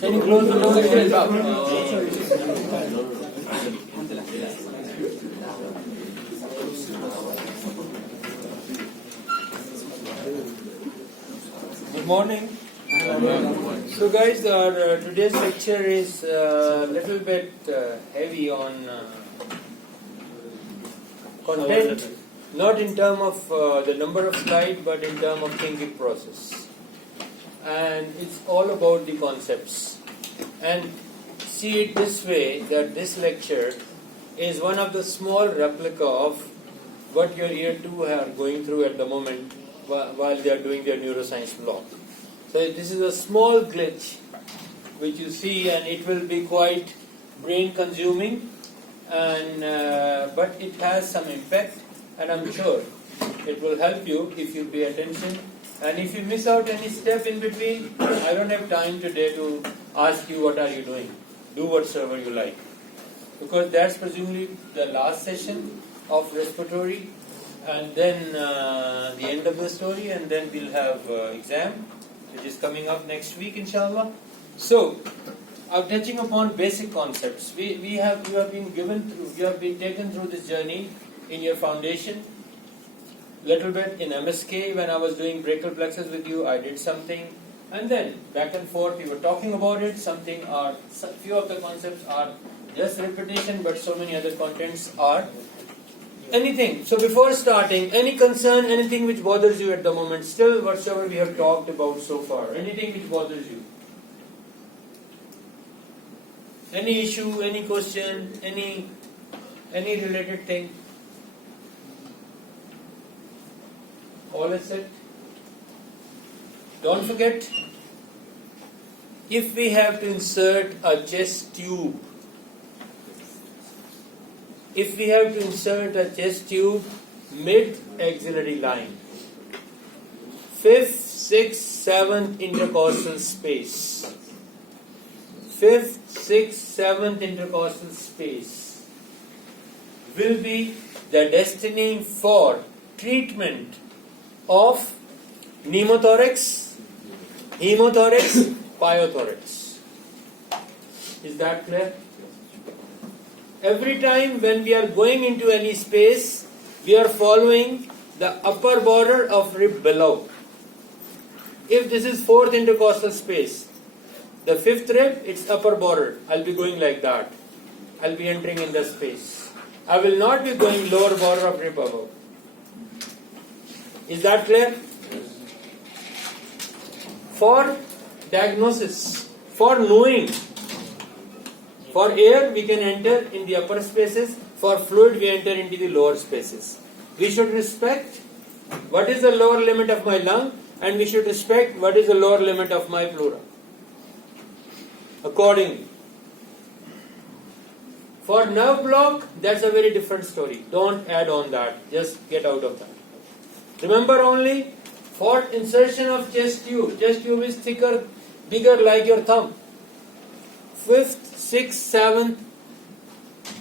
Can you close the door? Good morning. So guys, our today's lecture is a little bit heavy on content, not in terms of the number of slides, but in terms of thinking process. And it's all about the concepts. And see it this way, that this lecture is one of the small replica of what your year 2 are going through at the moment while they are doing their neuroscience block. So this is a small glitch which you see, and it will be quite brain consuming, and but it has some impact, and I'm sure it will help you if you pay attention. And if you miss out any step in between, I don't have time today to ask you what are you doing. Do whatsoever you like, because that's presumably the last session of respiratory, and then the end of the story, and then we'll have exam, which is coming up next week, inshallah. So, I'm touching upon basic concepts. You have been taken through this journey in your foundation. Little bit in MSK when I was doing brachial plexus with you, I did something, and then back and forth we were talking about it. Few of the concepts are just repetition, but so many other contents are anything. So before starting, any concern, anything which bothers you at the moment, still whatsoever we have talked about so far, anything which bothers you, any issue, any question, any related thing. All is set. Don't forget, if we have to insert a chest tube, mid-axillary line, 5th, 6th, 7th intercostal space, 5th, 6th, 7th intercostal space will be the destiny for treatment of pneumothorax, hemothorax, pyothorax. Is that clear? Every time when we are going into any space, we are following the upper border of rib below. If this is 4th intercostal space, the 5th rib, its upper border, I'll be going like that. I'll be entering in the space. I will not be going lower border of rib above. Is that clear? For diagnosis, for knowing, for air we can enter in the upper spaces, for fluid we enter into the lower spaces. We should respect what is the lower limit of my lung, and we should respect what is the lower limit of my pleura. Accordingly. For nerve block, that's a very different story. Don't add on that. Just get out of that. Remember only, for insertion of chest tube is thicker, bigger like your thumb. 5th, 6th, 7th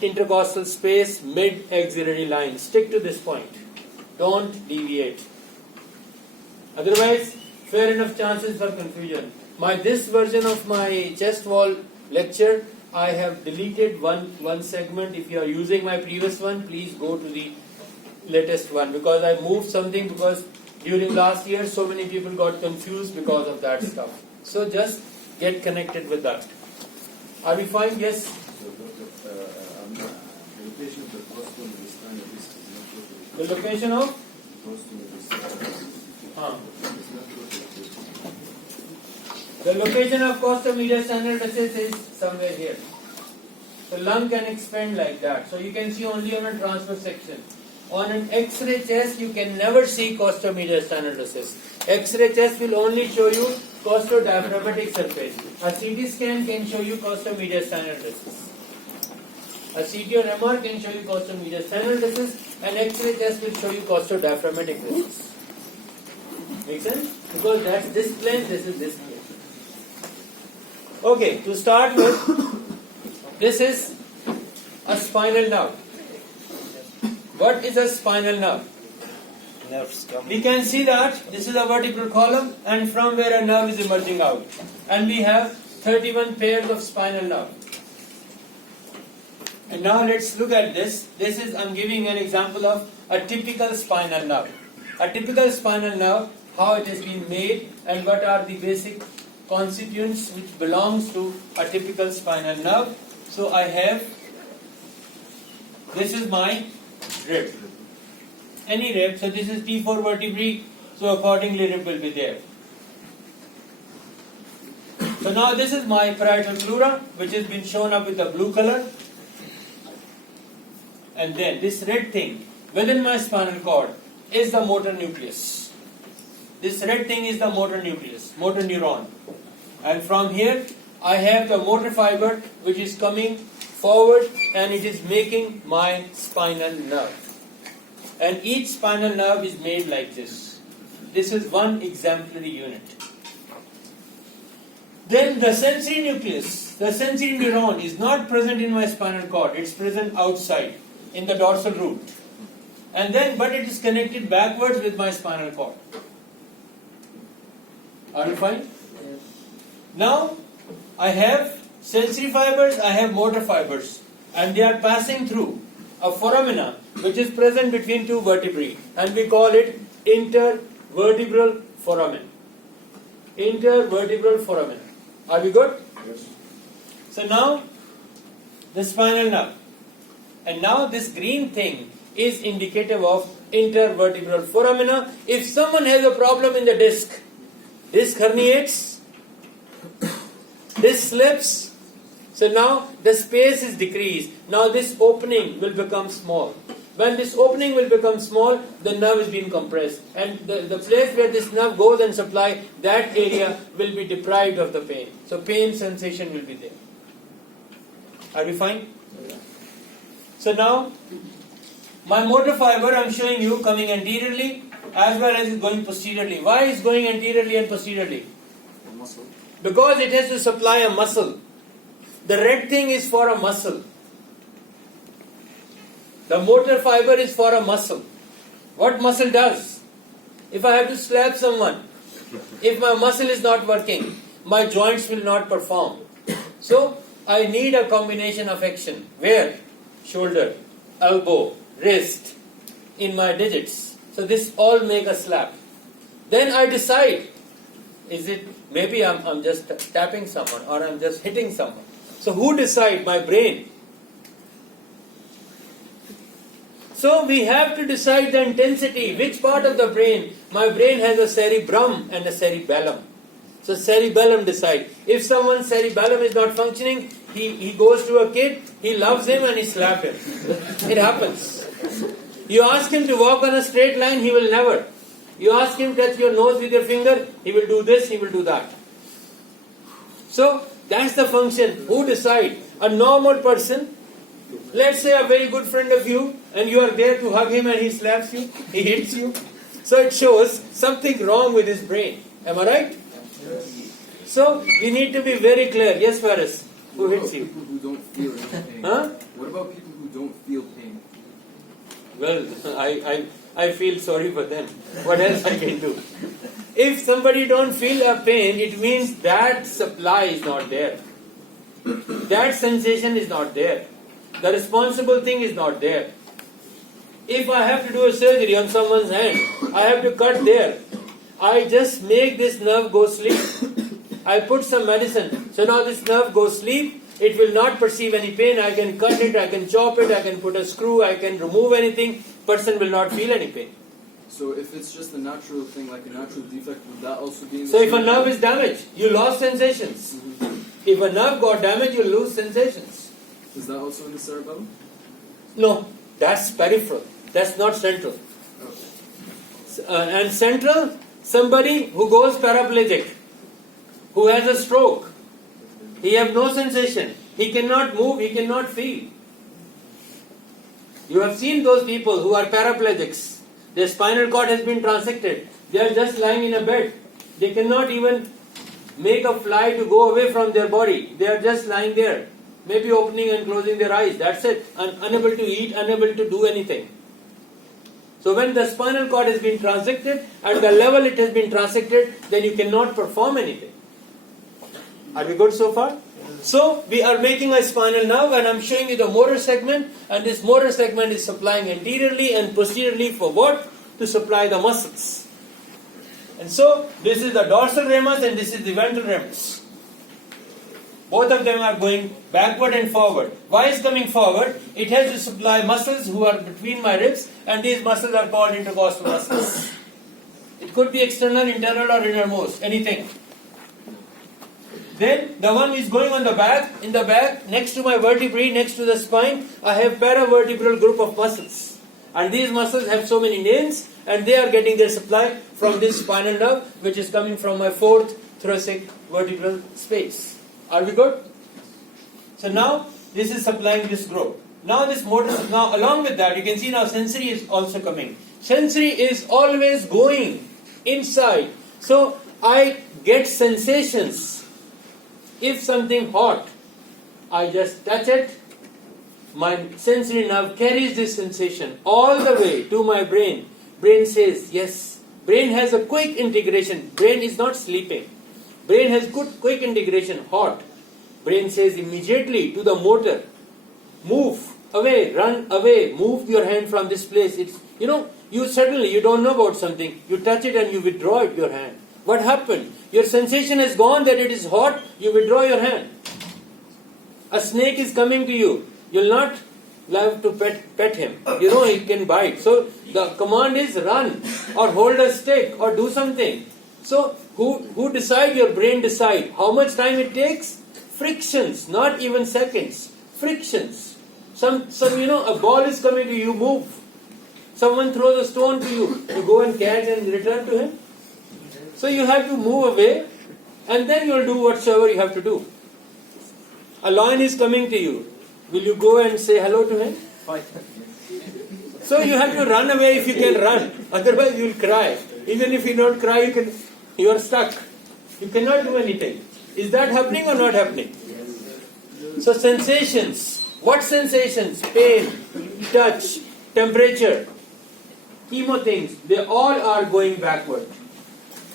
intercostal space, mid-axillary line. Stick to this point. Don't deviate. Otherwise, fair enough chances for confusion. This version of my chest wall lecture, I have deleted one segment. If you are using my previous one, please go to the latest one, because I moved something, because during last year so many people got confused because of that stuff. So just get connected with that. Are we fine? Yes? The location of? The location of costo-medial standard recess is somewhere here. So lung can expand like that. So you can see only on a transverse section. On an X-ray chest, you can never see costo-medial standard recess. X-ray chest will only show you costo-diaphragmatic surface. A CT scan can show you costo-medial standard recess. A CT or MR can show you costo-medial standard recess, and X-ray chest will show you costo-diaphragmatic recess. Make sense? Because that's this plane, this is this plane. Okay, to start with, this is a spinal nerve. What is a spinal nerve? Nerves come. We can see that this is a vertebral column, and from where a nerve is emerging out. And we have 31 pairs of spinal nerve. And now let's look at this. I'm giving an example of a typical spinal nerve. A typical spinal nerve, how it has been made and what are the basic constituents which belongs to a typical spinal nerve. So I have, this is my rib. Any rib, so this is T4 vertebrae, so accordingly rib will be there. So now this is my parietal pleura, which has been shown up with the blue color. And then this red thing within my spinal cord is the motor nucleus. This red thing is the motor nucleus, motor neuron. And from here I have the motor fiber which is coming forward and it is making my spinal nerve. And each spinal nerve is made like this. This is one exemplary unit. Then the sensory nucleus, the sensory neuron is not present in my spinal cord, it's present outside in the dorsal root. And then, but it is connected backwards with my spinal cord. Are you fine? Yes. Now, I have sensory fibers, I have motor fibers, and they are passing through a foramina which is present between two vertebrae, and we call it intervertebral foramen. Intervertebral foramen. Are we good? Yes. So now, the spinal nerve. And now this green thing is indicative of intervertebral foramina. If someone has a problem in the disc herniates, disc slips, so now the space is decreased. Now this opening will become small. When this opening will become small, the nerve is being compressed. And the place where this nerve goes and supply, that area will be deprived of the pain. So pain sensation will be there. Are we fine? Yeah. So now, my motor fiber I am showing you coming anteriorly as well as going posteriorly. Why is going anteriorly and posteriorly? Muscle. Because it has to supply a muscle. The red thing is for a muscle. The motor fiber is for a muscle. What muscle does? If I have to slap someone, if my muscle is not working, my joints will not perform. So, I need a combination of action. Where? Shoulder, elbow, wrist, in my digits. So this all make a slap. Then I decide, is it, maybe I'm just tapping someone or I'm just hitting someone. So who decide? My brain. So we have to decide the intensity, which part of the brain. My brain has a cerebrum and a cerebellum. So cerebellum decide. If someone's cerebellum is not functioning, he goes to a kid, he loves him and he slaps him. It happens. You ask him to walk on a straight line, he will never. You ask him to touch your nose with your finger, he will do this, he will do that. So that's the function. Who decide? A normal person, let's say a very good friend of you, and you are there to hug him and he slaps you, he hits you. So it shows something wrong with his brain. Am I right? Yes. So we need to be very clear. Yes, Faris? Who hits you? People who don't feel any pain. Huh? What about people who don't feel pain? Well, I feel sorry for them. What else I can do? If somebody don't feel a pain, it means that supply is not there. That sensation is not there. The responsible thing is not there. If I have to do a surgery on someone's hand, I have to cut there. I just make this nerve go sleep. I put some medicine. So now this nerve goes sleep. It will not perceive any pain. I can cut it, I can chop it, I can put a screw, I can remove anything. Person will not feel any pain. So if it's just a natural thing, like a natural defect, would that also be in the So if a same nerve way? is damaged, you lost sensations. If a nerve got damaged, you lose sensations. Is that also in the cerebellum? No, that's peripheral. That's not central. Okay. And central, somebody who goes paraplegic, who has a stroke, he has no sensation. He cannot move, he cannot feel. You have seen those people who are paraplegics. Their spinal cord has been transected. They are just lying in a bed. They cannot even make a fly to go away from their body. They are just lying there, maybe opening and closing their eyes. That's it. Unable to eat, unable to do anything. So when the spinal cord has been transected, at the level it has been transected, then you cannot perform anything. Are we good so far? So we are making a spinal nerve, and I'm showing you the motor segment, and this motor segment is supplying anteriorly and posteriorly for what? To supply the muscles. And so this is the dorsal ramus and this is the ventral ramus. Both of them are going backward and forward. Why is coming forward? It has to supply muscles who are between my ribs, and these muscles are called intercostal muscles. It could be external, internal or innermost, anything. Then the one is going on the back. In the back, next to my vertebrae, next to the spine, I have paravertebral group of muscles. And these muscles have so many names, and they are getting their supply from this spinal nerve, which is coming from my fourth thoracic vertebral space. Are we good? So now this is supplying this group. Now this motor. Now along with that, you can see now sensory is also coming. Sensory is always going inside. So I get sensations. If something hot, I just touch it, my sensory nerve carries this sensation all the way to my brain. Brain says yes. Brain has a quick integration. Brain is not sleeping. Brain has good quick integration, hot. Brain says immediately to the motor, move away, run away, move your hand from this place. It's, you suddenly, you don't know about something, you touch it and you withdraw it, your hand. What happened? Your sensation has gone that it is hot, you withdraw your hand. A snake is coming to you. You'll not love to pet him. He can bite. So the command is run or hold a stick or do something. So who decide? Your brain decide. How much time it takes? Frictions, not even seconds. Frictions. Some a ball is coming to you, move. Someone throws a stone to you, you go and catch and return to him. So you have to move away, and then you'll do whatsoever you have to do. A lion is coming to you. Will you go and say hello to him? So you have to run away if you can run. Otherwise you will cry. Even if you don't cry, you are stuck. You cannot do anything. Is that happening or not happening? So sensations. What sensations? Pain, touch, temperature, chemo things. They all are going backward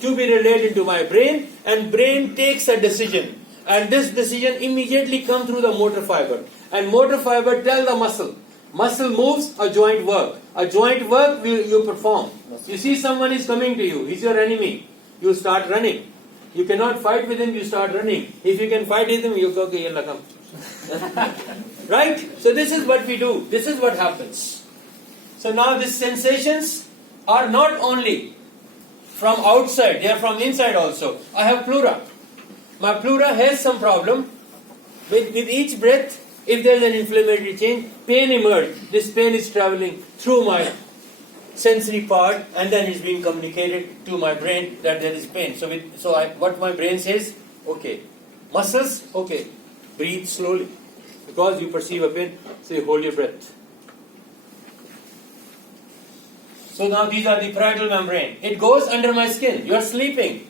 to be relayed into my brain, and brain takes a decision, and this decision immediately comes through the motor fiber, and motor fiber tell the muscle moves, a joint work you perform. You see someone is coming to you, he's your enemy, you start running. You cannot fight with him, you start running. If you can fight with him, you go, okay, yalla come. Right? So this is what we do, this is what happens. So now these sensations are not only from outside, they are from inside also. I have pleura. My pleura has some problem. With each breath, if there is an inflammatory change, pain emerges. This pain is traveling through my sensory part, and then is being communicated to my brain that there is pain. What my brain says, okay, muscles, okay, breathe slowly. Because you perceive a pain, so you hold your breath. So now these are the parietal membrane. It goes under my skin. You are sleeping.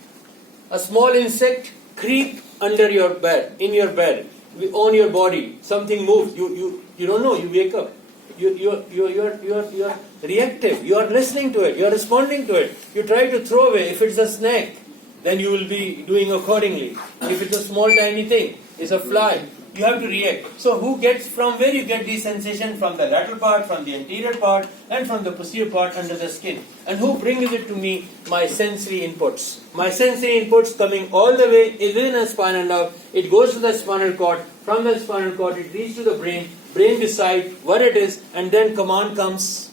A small insect creep under your bed, in your bed, on your body. Something moves. You don't know. You wake up. You are reactive. You are listening to it. You are responding to it. You try to throw away. If it's a snake, then you will be doing accordingly. If it's a small tiny thing, it's a fly, you have to react. So from where you get these sensations? From the lateral part, from the anterior part, and from the posterior part under the skin. And who brings it to me? My sensory inputs. My sensory inputs coming all the way within a spinal nerve. It goes to the spinal cord. From the spinal cord, it reaches to the brain. Brain decides what it is, and then command comes.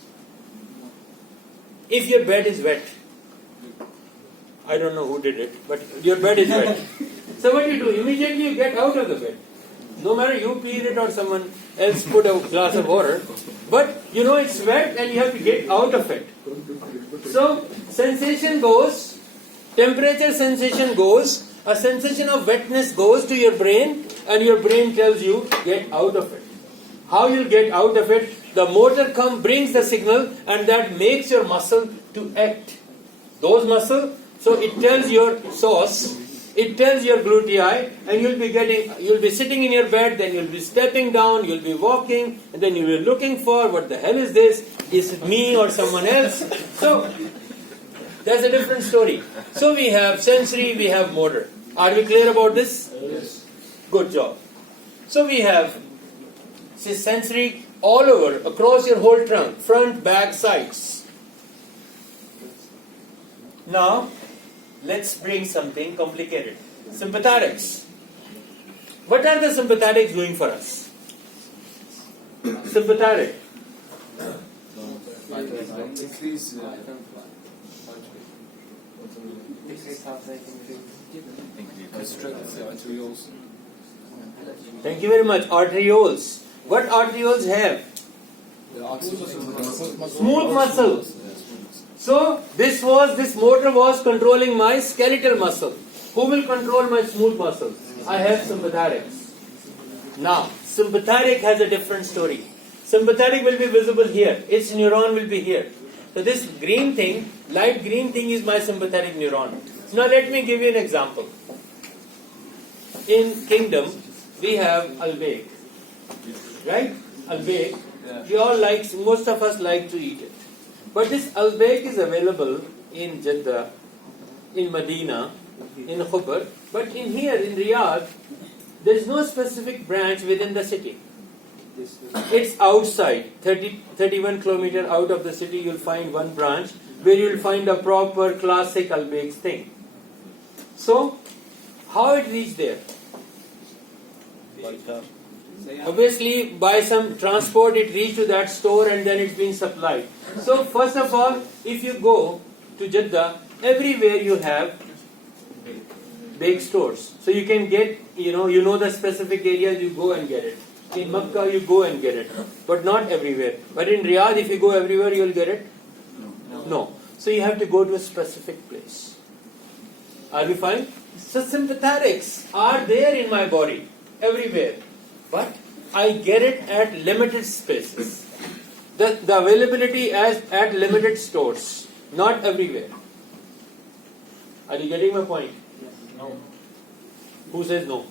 If your bed is wet, I don't know who did it, but your bed is wet. So what you do? Immediately you get out of the bed. No matter you pee it or someone else put a glass of water, but it's wet and you have to get out of it. So sensation goes, temperature sensation goes, a sensation of wetness goes to your brain, and your brain tells you get out of it. How you'll get out of it? The motor brings the signal, and that makes your muscle to act. Those muscles, so it tells your psoas, it tells your gluteus, and you'll be sitting in your bed, then you'll be stepping down, you'll be walking, and then you'll be looking for what the hell is this? Is it me or someone else? So that's a different story. So we have sensory, we have motor. Are we clear about this? Yes. Good job. So we have sensory all over, across your whole trunk, front, back, sides. Now, let's bring something complicated. Sympathetics. What are the sympathetics doing for us? Sympathetic. Increase. Constrict the arterioles. Thank you very much. Arterioles. What arterioles have? The oxygen. Smooth muscle. So this motor was controlling my skeletal muscle. Who will control my smooth muscle? I have sympathetics. Now, sympathetic has a different story. Sympathetic will be visible here. Its neuron will be here. So this green thing, light green thing is my sympathetic neuron. Now let me give you an example. In kingdom, we have albake. Right? Albake. Yeah. Most of us like to eat it. But this albake is available in Jeddah, in Medina, in Khubar. But in here, in Riyadh, there is no specific branch within the city. It's outside, 31 kilometers out of the city, you'll find one branch where you'll find a proper classic albake thing. So, how it reached there? By car. Obviously, by some transport, it reached to that store and then it's being supplied. So, first of all, if you go to Jeddah, everywhere you have bake stores. So you can get, you know the specific areas, you go and get it. In Makkah, you go and get it. But not everywhere. But in Riyadh, if you go everywhere, you'll get it? No. So you have to go to a specific place. Are we fine? So sympathetics are there in my body, everywhere. But I get it at limited spaces. The availability is at limited stores, not everywhere. Are you getting my point? No. Who says no?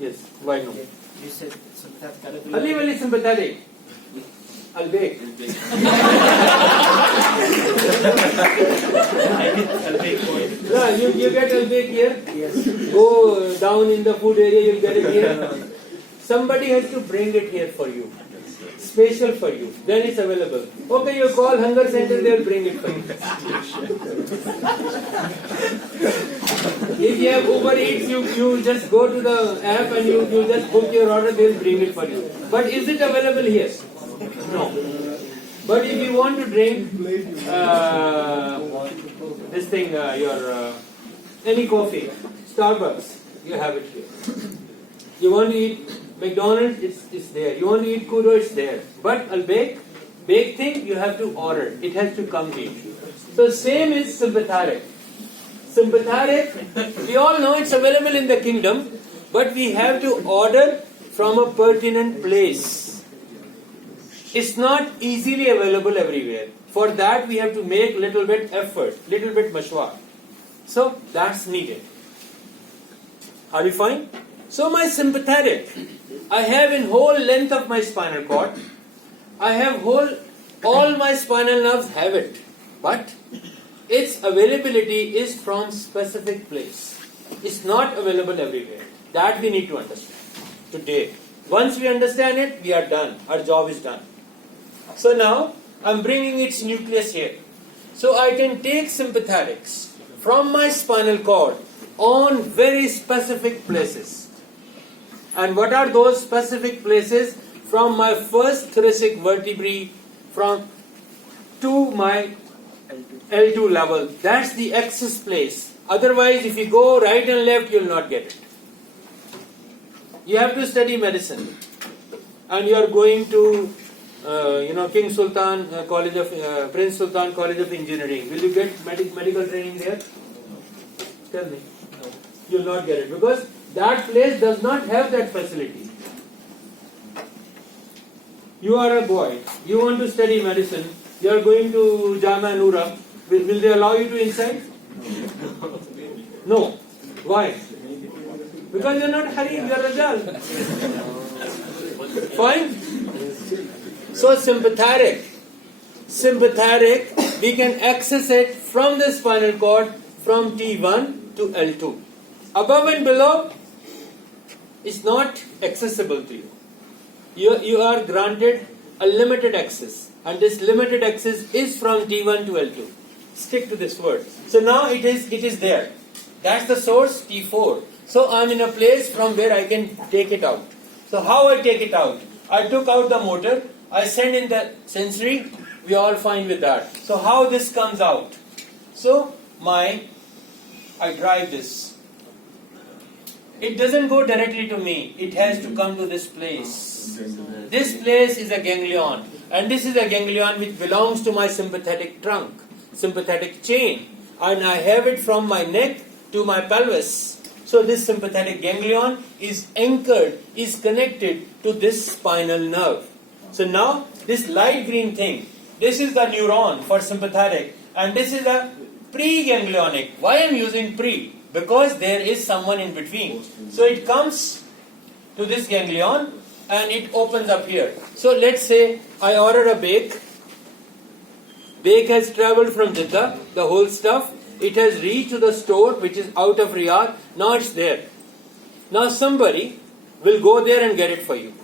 Yes. Why no? You said sympathetic. Ali sympathetic. Albake. I did albake point. Yeah, you get albake here. Yes. Go down in the food area, you'll get it here. Somebody has to bring it here for you. Special for you. Then it's available. Okay, you call Hunger Center, they'll bring it for you. If you have Uber Eats, you just go to the app and you just book your order, they'll bring it for you. But is it available here? No. But if you want to drink this thing, any coffee, Starbucks, you have it here. You want to eat McDonald's, it's there. You want to eat Kudo, it's there. But bake thing, you have to order. It has to come to you. So same is sympathetic. Sympathetic, we all know it's available in the kingdom, but we have to order from a pertinent place. It's not easily available everywhere. For that we have to make little bit effort, little bit mashwar. So that's needed. Are we fine? So my sympathetic, I have in whole length of my spinal cord, I have all my spinal nerves have it, but its availability is from specific place. It's not available everywhere. That we need to understand today. Once we understand it, we are done. Our job is done. So now, I'm bringing its nucleus here. So I can take sympathetics from my spinal cord on very specific places. And what are those specific places? From my first thoracic vertebrae to my L2 level. That's the axis place. Otherwise, if you go right and left, you'll not get it. You have to study medicine. And you are going to, King Sultan College of, Prince Sultan College of Engineering. Will you get medical training there? Tell me. No. You'll not get it because that place does not have that facility. You are a boy. You want to study medicine. You are going to Jama Noora. Will they allow you to inside? No. Why? Because you are not Harim, you are Rajal. Fine? So sympathetic, we can access it from the spinal cord from T1 to L2. Above and below is not accessible to you. You are granted a limited access, and this limited access is from T1 to L2. Stick to this word. So now it is there. That's the source, T4. So I'm in a place from where I can take it out. So how I take it out? I took out the motor, I send in the sensory, we are all fine with that. So how this comes out? So I drive this. It doesn't go directly to me, it has to come to this place. This place is a ganglion, and this is a ganglion which belongs to my sympathetic trunk, sympathetic chain, and I have it from my neck to my pelvis. So this sympathetic ganglion is anchored, is connected to this spinal nerve. So now this light green thing, this is the neuron for sympathetic, and this is a preganglionic. Why I am using pre? Because there is someone in between. So it comes to this ganglion and it opens up here. So let's say I order a bake. Bake has traveled from Jeddah, the whole stuff. It has reached to the store which is out of Riyadh. Now it's there. Now somebody will go there and get it for you.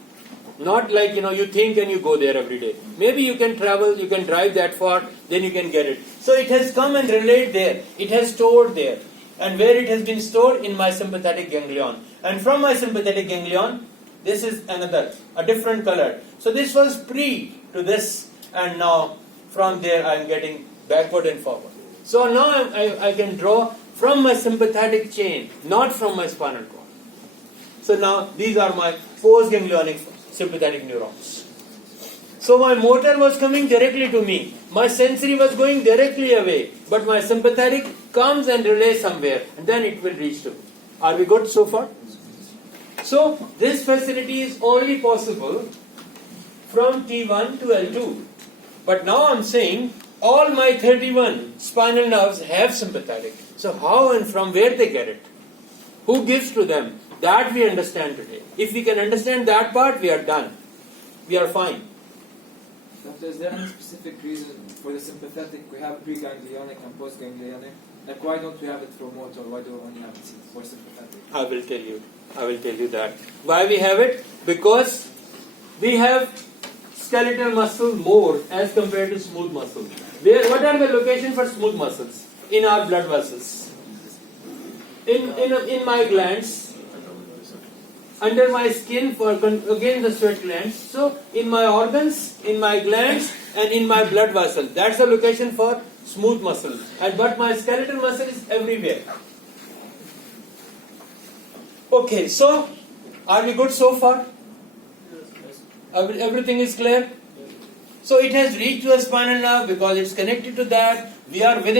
Not like, you think and you go there every day. Maybe you can travel, you can drive that far, then you can get it. So it has come and relayed there. It has stored there. And where it has been stored? In my sympathetic ganglion. And from my sympathetic ganglion, this is a different color. So this was pre to this, and now from there I am getting backward and forward. So now I can draw from my sympathetic chain, not from my spinal cord. So now these are my postganglionic sympathetic neurons. So my motor was coming directly to me. My sensory was going directly away. But my sympathetic comes and relays somewhere, and then it will reach to me. Are we good so far? So this facility is only possible from T1 to L2. But now I'm saying all my 31 spinal nerves have sympathetic. So how and from where they get it? Who gives to them? That we understand today. If we can understand that part, we are done. We are fine. Doctor, is there any specific reason for the sympathetic we have preganglionic and postganglionic? Like, why don't we have it for motor? Why do we only have it for sympathetic? I will tell you that. Why we have it? Because we have skeletal muscle more as compared to smooth muscle. What are the locations for smooth muscles? In our blood vessels. In my glands. Under my skin, again the sweat glands. So in my organs, in my glands, and in my blood vessel. That's the location for smooth muscle. But my skeletal muscle is everywhere. Okay, so are we good so far? Everything is clear? So it has reached to the spinal nerve because it's connected to that. We are within